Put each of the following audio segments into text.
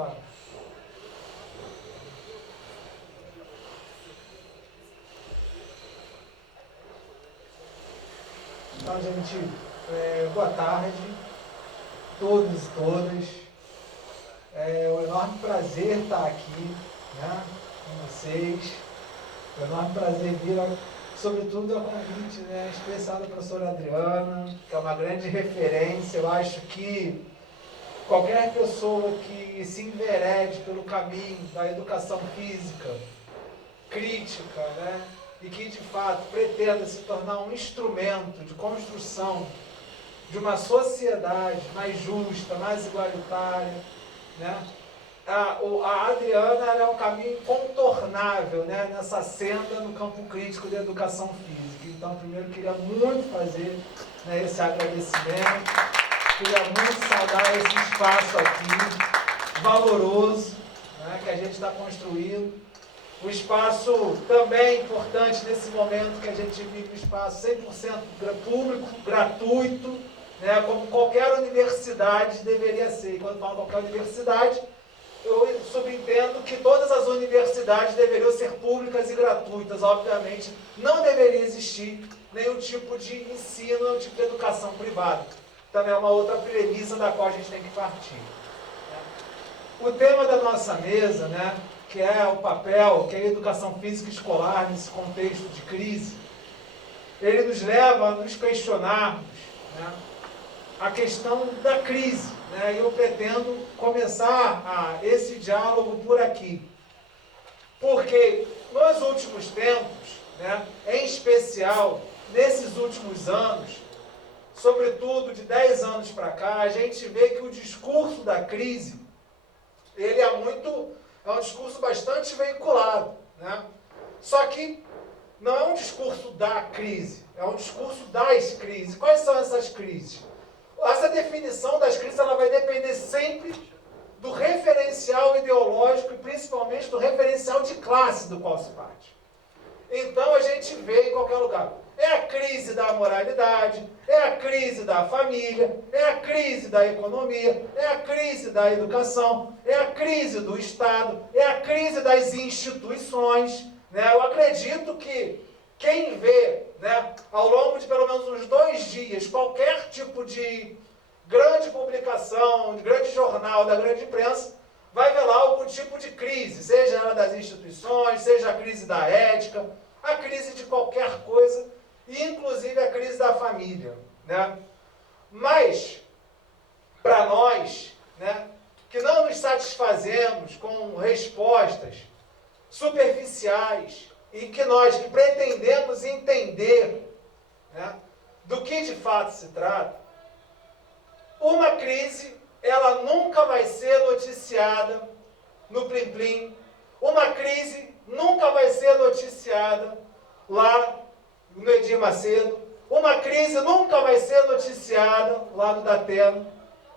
Opa. Então, gente, boa tarde, todos e todas. É um enorme prazer estar aqui, né, com vocês. É um enorme prazer vir, sobretudo, a convite, né, especial da professora Adriana, que é uma grande referência. Eu acho que qualquer pessoa que se enverede pelo caminho da educação física, crítica, né, e que de fato pretenda se tornar um instrumento de construção de uma sociedade mais justa, mais igualitária, né? A Adriana, ela é um caminho incontornável, né, nessa senda no campo crítico da educação física. Então, primeiro, queria muito fazer, né, esse agradecimento, queria muito saudar esse espaço aqui, valoroso, né, que a gente está construindo. Um espaço também importante nesse momento que a gente vive, um espaço 100% público, gratuito, né, como qualquer universidade deveria ser. E quando falo qualquer universidade, eu subentendo que todas as universidades deveriam ser públicas e gratuitas. Obviamente, não deveria existir nenhum tipo de ensino, nenhum tipo de educação privada. Também é uma outra premissa da qual a gente tem que partir. O tema da nossa mesa, né, que é o papel, que é a educação física escolar nesse contexto de crise, ele nos leva a nos questionarmos, né, a questão da crise, né, e eu pretendo começar esse diálogo por aqui. Porque nos últimos tempos, né, em especial nesses últimos anos, sobretudo de 10 anos para cá, a gente vê que o discurso da crise, ele é um discurso bastante veiculado, né? Só que não é um discurso da crise, é um discurso das crises. Quais são essas crises? Essa definição das crises, ela vai depender sempre do referencial ideológico e principalmente do referencial de classe do qual se parte. Então a gente vê em qualquer lugar. É a crise da moralidade, é a crise da família, é a crise da economia, é a crise da educação, é a crise do Estado, é a crise das instituições, né? Eu acredito que quem vê, né, ao longo de pelo menos uns 2 dias, qualquer tipo de grande publicação, de grande jornal, da grande imprensa, vai ver lá algum tipo de crise, seja ela das instituições, seja a crise da ética, a crise de qualquer coisa, e inclusive a crise da família, né? Mas, para nós, né, que não nos satisfazemos com respostas superficiais e que nós que pretendemos entender, né, do que de fato se trata, uma crise, ela nunca vai ser noticiada no Plim Plim, uma crise nunca vai ser noticiada lá no Edir Macedo, uma crise nunca vai ser noticiada lá no Datena,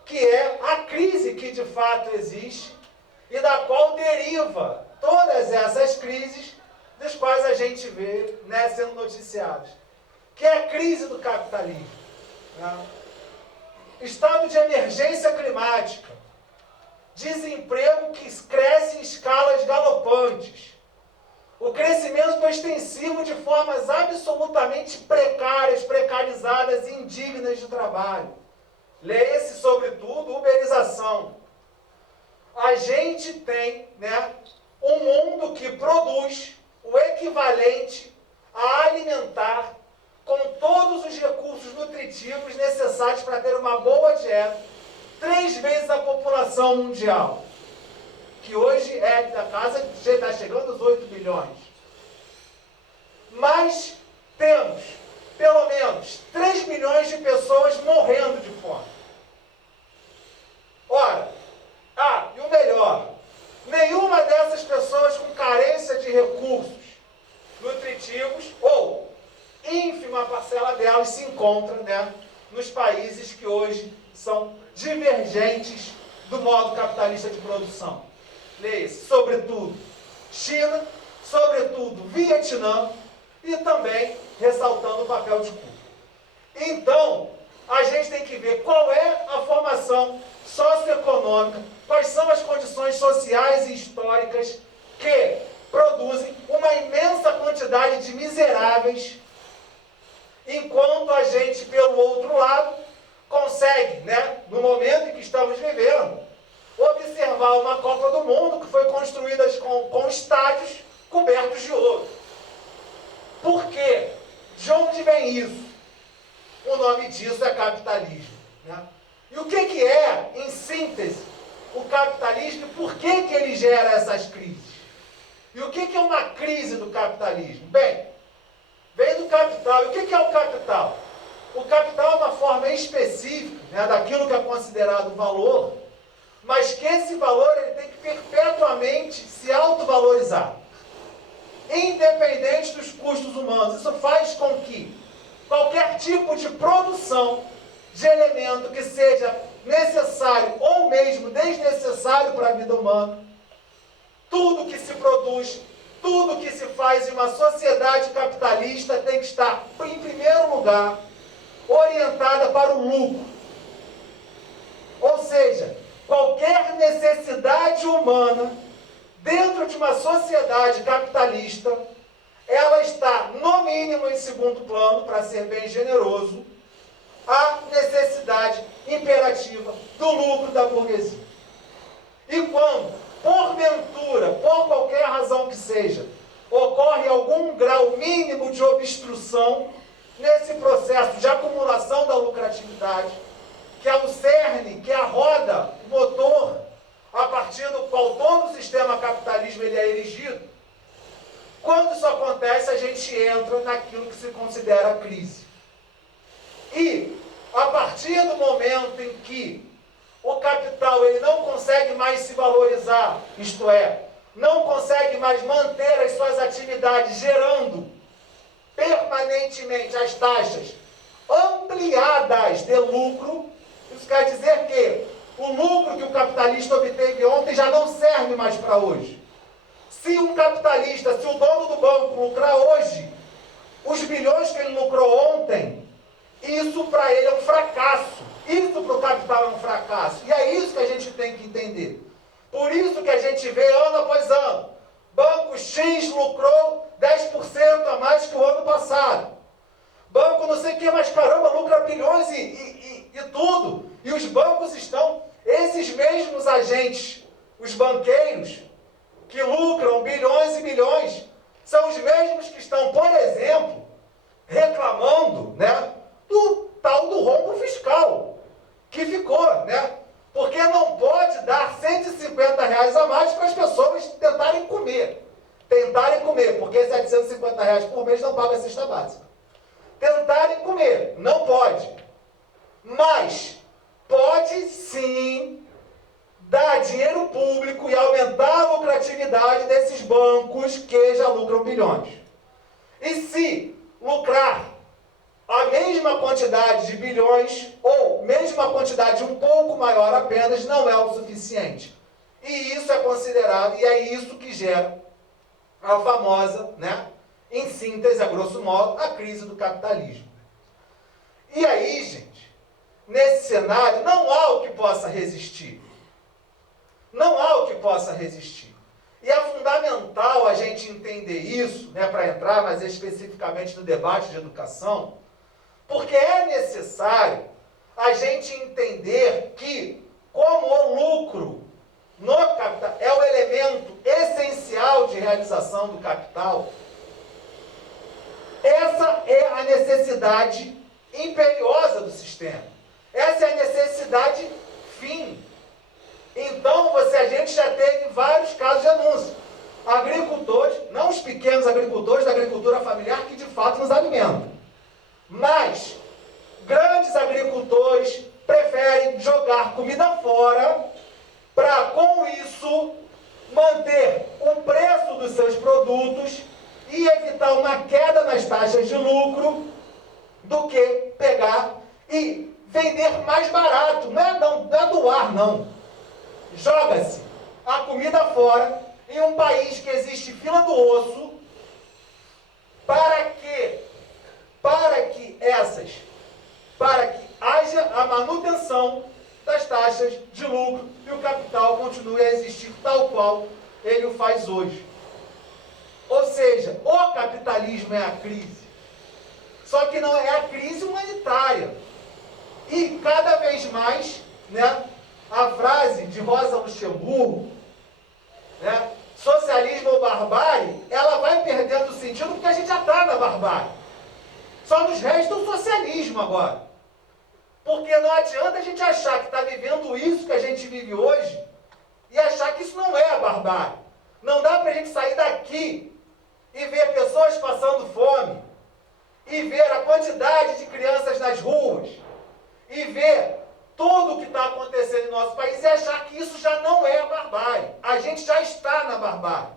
que é a crise que de fato existe e da qual deriva todas essas crises das quais a gente vê, né, sendo noticiadas, que é a crise do capitalismo, né? Estado de emergência climática, desemprego que cresce em escalas galopantes, o crescimento extensivo de formas absolutamente precárias, precarizadas e indignas de trabalho. Leia-se, sobretudo, uberização. A gente tem, né, um mundo que produz o equivalente a alimentar com todos os recursos nutritivos necessários para ter uma boa dieta 3 vezes a população mundial, que hoje é da casa, já está chegando aos 8 bilhões. Mas temos, pelo menos, 3 milhões de pessoas morrendo de fome. Ora, e o melhor, nenhuma dessas pessoas com carência de recursos nutritivos, ou ínfima parcela delas, se encontra, né, nos países que hoje são divergentes do modo capitalista de produção. Leia-se, sobretudo, China, sobretudo, Vietnã, e também ressaltando o papel de Cuba. Então, a gente tem que ver qual é a formação socioeconômica, quais são as condições sociais e históricas que produzem uma imensa quantidade de miseráveis, enquanto a gente, pelo outro lado, consegue, né, no momento em que estamos vivendo, observar uma Copa do Mundo que foi construída com estádios cobertos de ouro. Por quê? De onde vem isso? O nome disso é capitalismo, né? E o que é, em síntese, o capitalismo e por que ele gera essas crises? E o que é uma crise do capitalismo? Bem, vem do capital. E o que é o capital? O capital é uma forma específica, né, daquilo que é considerado valor, mas que esse valor ele tem que perpetuamente se autovalorizar, independente dos custos humanos. Isso faz com que qualquer tipo de produção de elemento que seja necessário ou mesmo desnecessário para a vida humana, tudo que se produz, tudo que se faz em uma sociedade capitalista tem que estar, em primeiro lugar, orientada para o lucro. Ou seja, qualquer necessidade humana dentro de uma sociedade capitalista, ela está, no mínimo, em segundo plano, para ser bem generoso, a necessidade imperativa do lucro da burguesia. E quando, porventura, por qualquer razão que seja, ocorre algum grau mínimo de obstrução nesse processo de acumulação da lucratividade, que é o cerne, que é a roda, o motor, a partir do qual todo o sistema capitalismo ele é erigido, quando isso acontece, a gente entra naquilo que se considera crise. E, a partir do momento em que o capital ele não consegue mais se valorizar, isto é, não consegue mais manter as suas atividades gerando permanentemente as taxas ampliadas de lucro, isso quer dizer que o lucro que o capitalista obteve ontem já não serve mais para hoje. Se um capitalista, se o dono do banco lucrar hoje os bilhões que ele lucrou ontem, isso para ele é um fracasso. Isso para o capital é um fracasso. E é isso que a gente tem que entender. Por isso que a gente vê ano após ano. Banco X lucrou 10% a mais que o ano passado. Banco não sei o que, mas caramba, lucra bilhões e tudo. E os bancos estão, esses mesmos agentes, os banqueiros, que lucram bilhões e bilhões, são os mesmos que estão, por exemplo, reclamando, né, do tal do rombo fiscal, que ficou, né? Porque não pode dar R$ 150 a mais para as pessoas tentarem comer. Tentarem comer, porque R$ 750 por mês não paga a cesta básica. Tentarem comer, não pode. Mas pode sim dar dinheiro público e aumentar a lucratividade desses bancos que já lucram bilhões. E se lucrar a mesma quantidade de bilhões, ou mesma quantidade um pouco maior apenas, não é o suficiente. E isso é considerado, e é isso que gera a famosa, né, em síntese, a grosso modo, a crise do capitalismo. E aí, gente, nesse cenário, não há o que possa resistir. Não há o que possa resistir. E é fundamental a gente entender isso, né, para entrar mais especificamente no debate de educação, porque é necessário a gente entender que, como o lucro no capital é o elemento essencial de realização do capital, essa é a necessidade imperiosa do sistema. Essa é a necessidade fim. Então, a gente já teve vários casos de anúncio. Agricultores, não os pequenos agricultores da agricultura familiar que de fato nos alimentam, mas grandes agricultores preferem jogar comida fora para, com isso, manter o preço dos seus produtos e evitar uma queda nas taxas de lucro do que pegar e vender mais barato. Não é doar, não. Joga-se a comida fora em um país que existe fila do osso para que haja a manutenção das taxas de lucro e o capital continue a existir tal qual ele o faz hoje. Ou seja, o capitalismo é a crise. Só que não é a crise humanitária. E cada vez mais, né, a frase de Rosa Luxemburgo, né, socialismo ou barbárie, ela vai perdendo sentido porque a gente já está na barbárie. Só nos resta o socialismo agora. Porque não adianta a gente achar que está vivendo isso que a gente vive hoje e achar que isso não é a barbárie. Não dá para a gente sair daqui e ver pessoas passando fome, e ver a quantidade de crianças nas ruas, e ver tudo o que está acontecendo em nosso país e achar que isso já não é a barbárie. A gente já está na barbárie.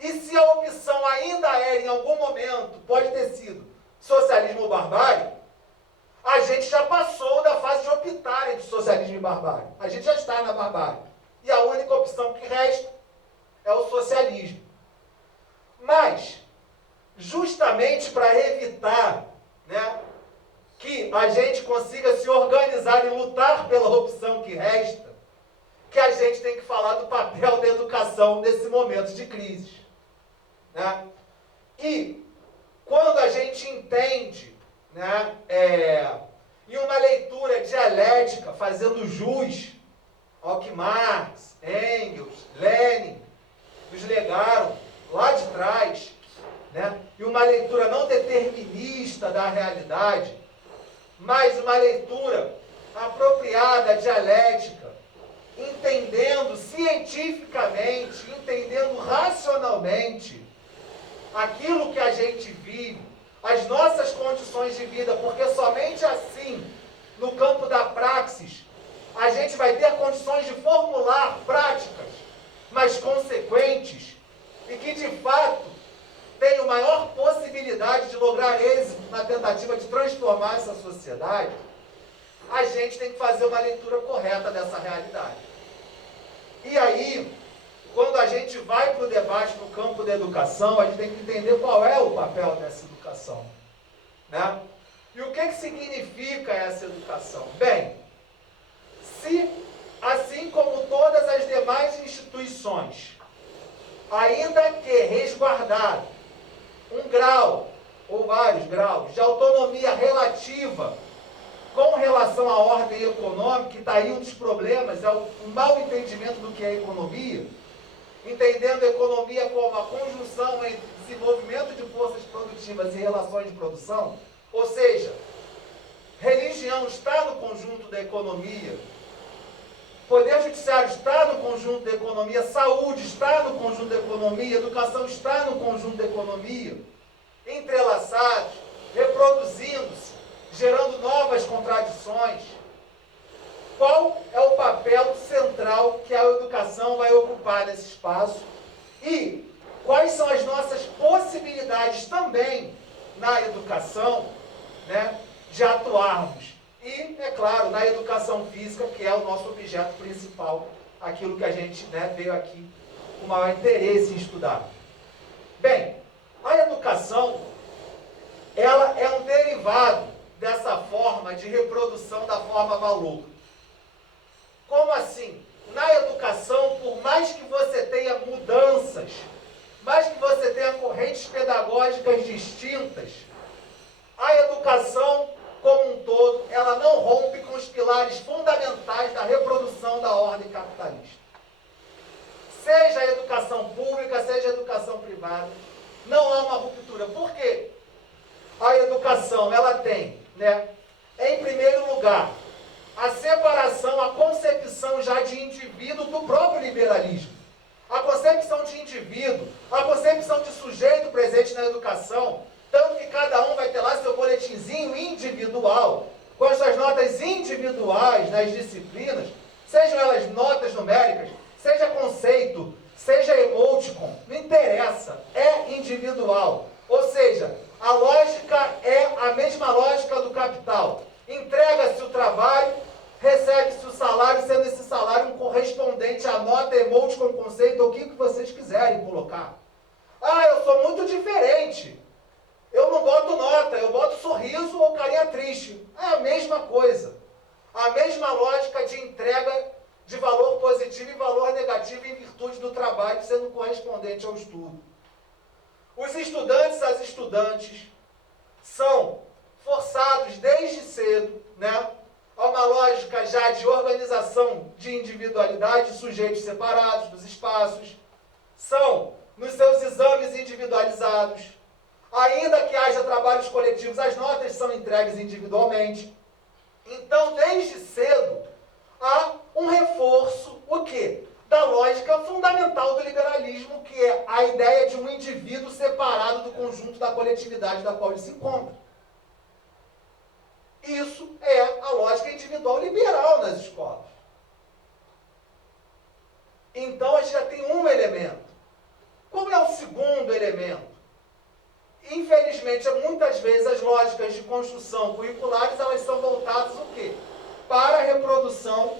E se a opção ainda era, em algum momento, pode ter sido socialismo ou barbárie, a gente já passou da fase de optar entre socialismo e barbárie. A gente já está na barbárie. E a única opção que resta é o socialismo. Mas, justamente para evitar, né, que a gente consiga se organizar e lutar pela opção que resta, que a gente tem que falar do papel da educação nesse momento de crise. Né? E quando a gente entende, né, em uma leitura dialética, fazendo jus ao que Marx, Engels, Lenin nos legaram lá de trás, né, e uma leitura não determinista da realidade, mas uma leitura apropriada, dialética, entendendo cientificamente, entendendo racionalmente aquilo que a gente vive, as nossas condições de vida, porque somente assim, no campo da praxis, a gente vai ter condições de formular práticas, mas consequentes, e que de fato tenham maior possibilidade de lograr êxito na tentativa de transformar essa sociedade. A gente tem que fazer uma leitura correta dessa realidade. E aí, quando a gente vai para o debate no campo da educação, a gente tem que entender qual é o papel dessa educação. Né? E o que significa essa educação? Bem, se, assim como todas as demais instituições, ainda que resguardar um grau, ou vários graus, de autonomia relativa com relação à ordem econômica, que está aí um dos problemas, é o mau entendimento do que é economia, entendendo a economia como a conjunção entre desenvolvimento de forças produtivas e relações de produção, ou seja, religião está no conjunto da economia, poder judiciário está no conjunto da economia, saúde está no conjunto da economia, educação está no conjunto da economia, entrelaçados, reproduzindo-se, gerando novas contradições. Qual é o papel central que a educação vai ocupar nesse espaço? E quais são as nossas possibilidades também na educação, né, de atuarmos? E, é claro, na educação física, que é o nosso objeto principal, aquilo que a gente, né, veio aqui com maior interesse em estudar. Bem, a educação, ela é um derivado dessa forma de reprodução da forma valor. Como assim? Na educação, por mais que você tenha mudanças, mais que você tenha correntes pedagógicas distintas, a educação como um todo, ela não rompe com os pilares fundamentais da reprodução da ordem capitalista. Seja a educação pública, seja a educação privada, não há uma ruptura. Por quê? A educação, ela tem, né, em primeiro lugar, a separação, a concepção já de indivíduo do próprio liberalismo. A concepção de indivíduo, a concepção de sujeito presente na educação, tanto que cada um vai ter lá seu boletinzinho individual, com as suas notas individuais nas disciplinas, sejam elas notas numéricas, seja conceito, seja emoticon, não interessa, é individual. Ou seja, a lógica é a mesma lógica do capital. Entrega-se o trabalho, recebe-se o salário, sendo esse salário um correspondente à nota, emoticon, conceito, ou o que vocês quiserem colocar. Ah, eu sou muito diferente. Eu não boto nota, eu boto sorriso ou carinha triste. É a mesma coisa. A mesma lógica de entrega de valor positivo e valor negativo em virtude do trabalho sendo correspondente ao estudo. Os estudantes e as estudantes são forçados desde cedo, né, a uma lógica já de organização de individualidade, sujeitos separados dos espaços, são nos seus exames individualizados, ainda que haja trabalhos coletivos, as notas são entregues individualmente. Então, desde cedo, há um reforço, o quê? Da lógica fundamental do liberalismo, que é a ideia de um indivíduo separado do conjunto da coletividade da qual ele se encontra. Isso é a lógica individual liberal nas escolas. Então, a gente já tem um elemento. Qual é o segundo elemento? Infelizmente, muitas vezes as lógicas de construção curriculares, elas são voltadas o quê? Para a reprodução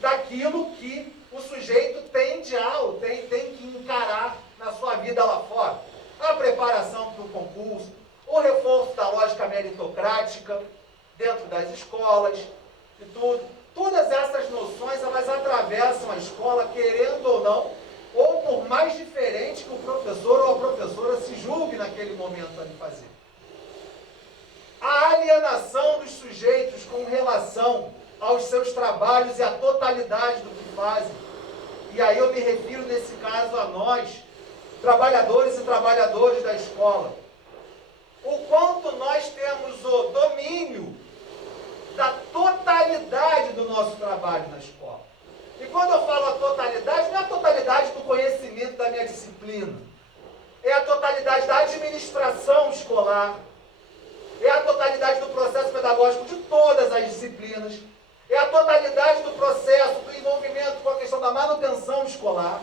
daquilo que o sujeito tem que encarar na sua vida lá fora. A preparação para o concurso, o reforço da lógica meritocrática dentro das escolas e tudo. Todas essas noções, elas atravessam a escola, querendo ou não, ou por mais diferente que o professor ou a professora se julgue naquele momento a lhe fazer. A alienação dos sujeitos com relação aos seus trabalhos e à totalidade do que fazem. E aí eu me refiro, nesse caso, a nós, trabalhadores e trabalhadoras da escola. O quanto nós temos o domínio da totalidade do nosso trabalho na escola. E quando eu falo a totalidade, não é a totalidade do conhecimento da minha disciplina. É a totalidade da administração escolar. É a totalidade do processo pedagógico de todas as disciplinas. É a totalidade do processo, do envolvimento com a questão da manutenção escolar.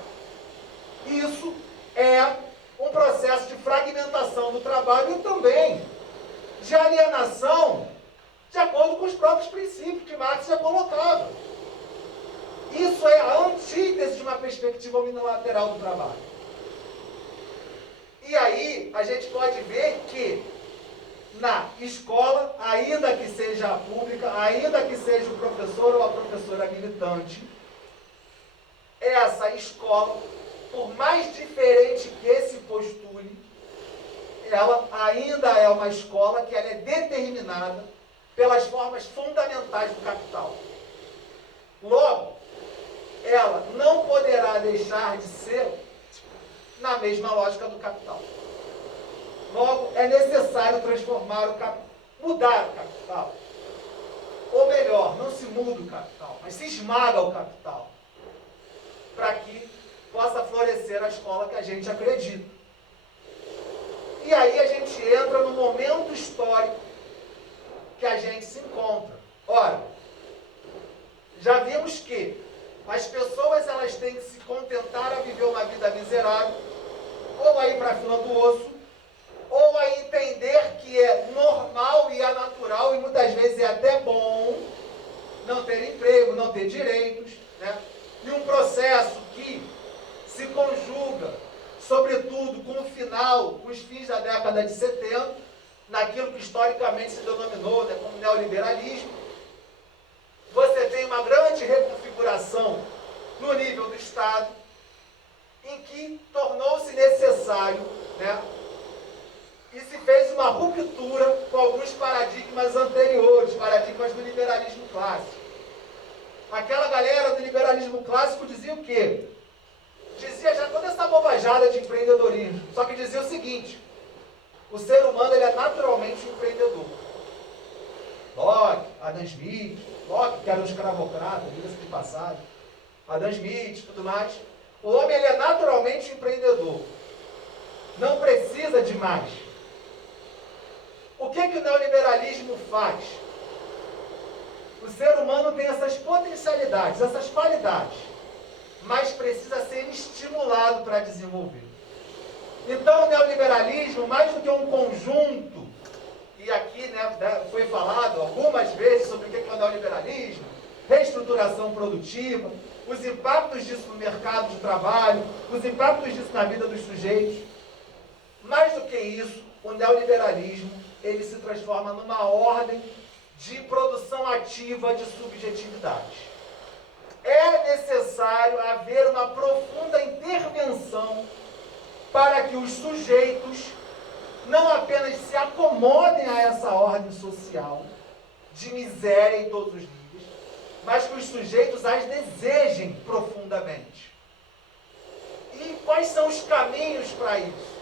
Isso é um processo de fragmentação do trabalho e também de alienação de acordo com os próprios princípios que Marx já colocava. Isso é a antítese de uma perspectiva unilateral do trabalho. E aí a gente pode ver que na escola, ainda que seja a pública, ainda que seja o professor ou a professora militante, essa escola, por mais diferente que se postule, ela ainda é uma escola que ela é determinada pelas formas fundamentais do capital. Logo, ela não poderá deixar de ser na mesma lógica do capital. Logo, é necessário transformar mudar o capital. Ou melhor, não se muda o capital, mas se esmaga o capital, para que possa florescer a escola que a gente acredita. E aí a gente entra no momento histórico que a gente se encontra. Ora, já vimos que as pessoas, elas têm que se contentar a viver uma vida miserável, ou a ir para a fila do osso, ou a entender que é normal e é natural, e muitas vezes é até bom, não ter emprego, não ter direitos, né? E um processo que se conjuga, sobretudo com o final, com os fins da década de 70, naquilo que historicamente se denominou, né, como neoliberalismo. Você tem uma grande reconfiguração no nível do Estado, em que tornou-se necessário, né, e se fez uma ruptura com alguns paradigmas anteriores, paradigmas do liberalismo clássico. Aquela galera do liberalismo clássico dizia o quê? Dizia já toda essa bobajada de empreendedorismo, só que dizia o seguinte: o ser humano, ele é naturalmente um empreendedor. Locke, Adam Smith, Locke, que era um escravocrata, diga-se de passagem, Adam Smith, tudo mais. O homem, ele é naturalmente um empreendedor. Não precisa de mais. O que o neoliberalismo faz? O ser humano tem essas potencialidades, essas qualidades, mas precisa ser estimulado para desenvolver. Então, o neoliberalismo, mais do que um conjunto, e aqui, né, foi falado algumas vezes sobre o que é o neoliberalismo, reestruturação produtiva, os impactos disso no mercado de trabalho, os impactos disso na vida dos sujeitos. Mais do que isso, o neoliberalismo, ele se transforma numa ordem de produção ativa de subjetividade. É necessário haver uma profunda intervenção para que os sujeitos não apenas se acomodem a essa ordem social de miséria em todos os níveis, mas que os sujeitos as desejem profundamente. E quais são os caminhos para isso?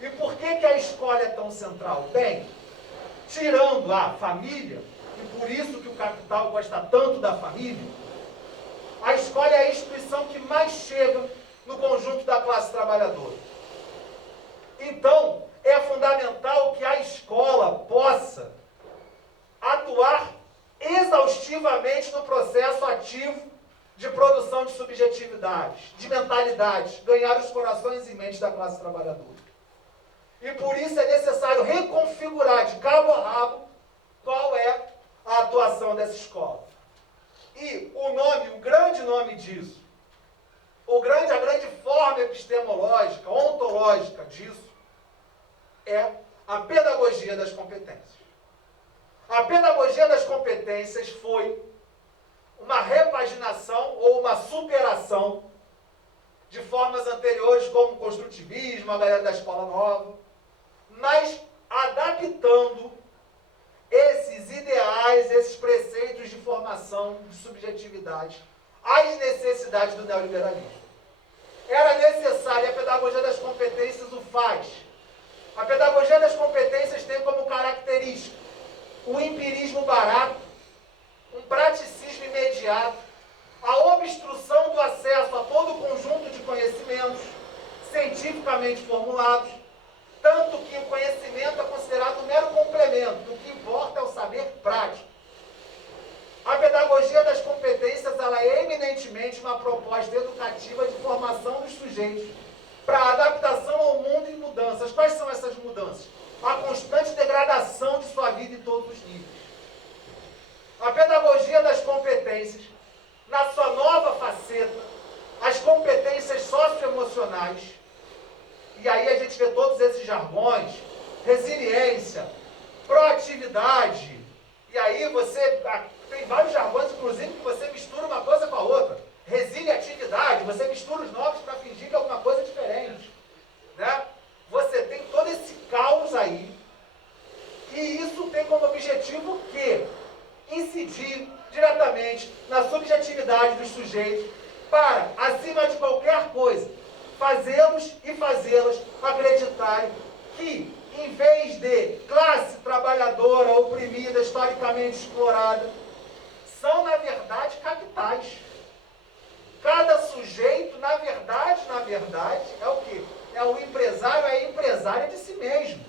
E por que a escola é tão central? Bem, tirando a família, e por isso que o capital gosta tanto da família, a escola é a instituição que mais chega no conjunto da classe trabalhadora. Então, é fundamental que a escola possa atuar exaustivamente no processo ativo de produção de subjetividades, de mentalidades, ganhar os corações e mentes da classe trabalhadora. E por isso é necessário reconfigurar de cabo a rabo qual é a atuação dessa escola. E o grande nome disso, a grande forma epistemológica, ontológica disso, é a pedagogia das competências. A pedagogia das competências foi uma repaginação ou uma superação de formas anteriores, como o construtivismo, a galera da escola nova, mas adaptando esses ideais, esses preceitos de formação de subjetividade às necessidades do neoliberalismo. Era necessária, a pedagogia das competências o faz. A pedagogia das competências tem como característica o empirismo barato, um praticismo imediato, a obstrução do acesso a todo o conjunto de conhecimentos cientificamente formulados, tanto que o conhecimento é considerado um mero complemento, o que importa é o saber prático. A pedagogia das competências ela é eminentemente uma proposta educativa de formação dos sujeitos para a adaptação ao mundo em mudanças. Quais são essas mudanças? A constante degradação de sua vida em todos os níveis. A pedagogia das competências, na sua nova faceta, as competências socioemocionais, e aí a gente vê todos esses jargões, resiliência, proatividade, e aí você tem vários jargões, inclusive, que você mistura uma coisa com a outra. Resiliatividade, você mistura os nomes para fingir que é alguma coisa diferente. Né? Você tem todo esse caos aí, e isso tem como objetivo o quê? Incidir diretamente na subjetividade dos sujeitos para, acima de qualquer coisa, fazê-los e fazê-las acreditarem que, em vez de classe trabalhadora oprimida, historicamente explorada, são, na verdade, capitais. Cada sujeito, na verdade, é o quê? É o empresário, é a empresária de si mesmo.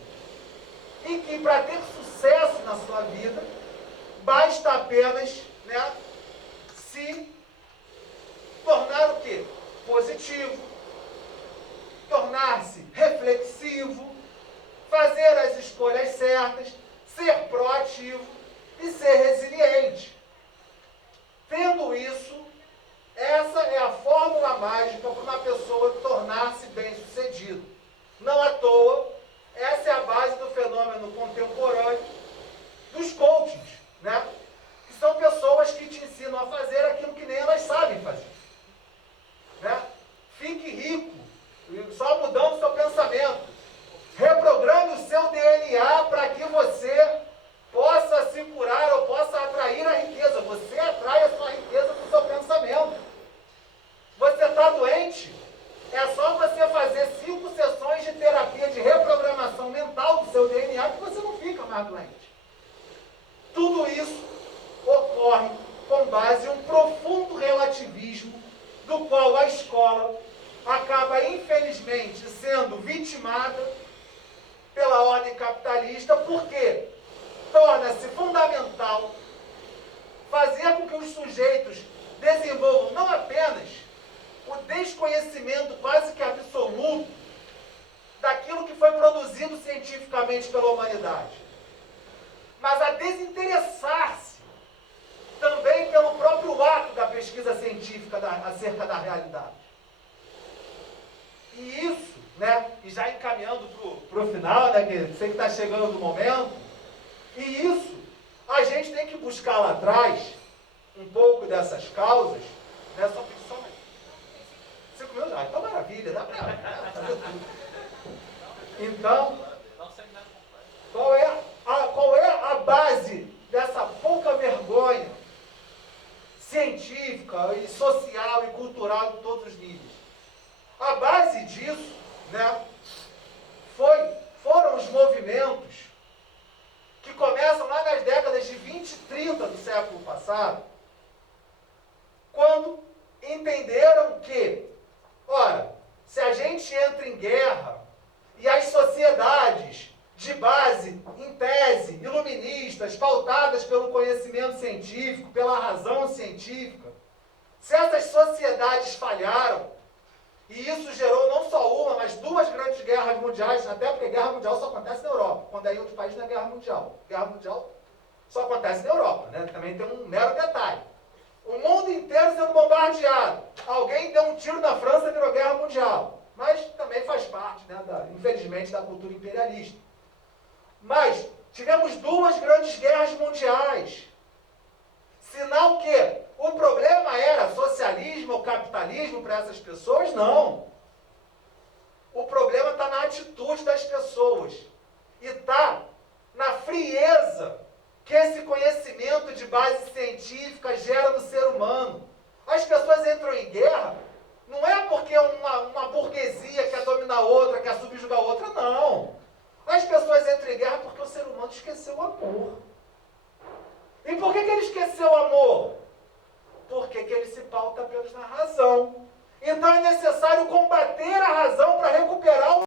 E que, para ter sucesso na sua vida, basta apenas, se tornar o quê? Positivo, tornar-se reflexivo, fazer as escolhas certas, ser proativo e ser resiliente. Tendo isso, essa é a fórmula mágica para uma pessoa tornar-se bem-sucedido. Não à toa, essa é a base do fenômeno contemporâneo dos coachings, que são pessoas que te ensinam a fazer aquilo que nem elas sabem fazer. Fique rico, só mudando o seu pensamento. Reprograme o seu DNA para que você possa se curar ou possa atrair a riqueza. Você atrai a sua riqueza com o seu pensamento. Você está doente? É só você fazer 5 sessões de terapia de reprogramação mental do seu DNA que você não fica mais doente. Tudo isso ocorre com base em um profundo relativismo do qual a escola acaba, infelizmente, sendo vitimada pela ordem capitalista, porque torna-se fundamental fazer com que os sujeitos desenvolvam não apenas o desconhecimento quase que absoluto daquilo que foi produzido cientificamente pela humanidade, mas a desinteressar-se também pelo próprio ato da pesquisa científica acerca da realidade. E isso, e já encaminhando para o final, que sei que está chegando o momento, e isso a gente tem que buscar lá atrás um pouco dessas causas, né? Só pedir só mais 5 minutos, então maravilha, dá para fazer tudo. Então, qual é a base dessa pouca vergonha científica e social e cultural em todos os níveis? A base disso, né, foram os movimentos que começam lá nas décadas de 20 e 30 do século passado, quando entenderam que, ora, se a gente entra em guerra e as sociedades de base, em tese, iluministas, pautadas pelo conhecimento científico, pela razão científica, se essas sociedades falharam, e isso gerou não só uma, mas 2 grandes guerras mundiais, até porque guerra mundial só acontece na Europa, quando é em outro país não é guerra mundial. Guerra mundial só acontece na Europa, né? Também tem um mero detalhe. O mundo inteiro sendo bombardeado. Alguém deu um tiro na França e virou guerra mundial. Mas também faz parte, né, infelizmente, da cultura imperialista. Mas tivemos 2 grandes guerras mundiais. Sinal que o problema era socialismo ou capitalismo para essas pessoas? Não. O problema está na atitude das pessoas. E está na frieza que esse conhecimento de base científica gera no ser humano. As pessoas entram em guerra, não é porque uma burguesia quer dominar outra, quer subjugar outra, não. As pessoas entram em guerra porque o ser humano esqueceu o amor. E por que ele esqueceu o amor? Porque ele se pauta apenas na razão. Então é necessário combater a razão para recuperar o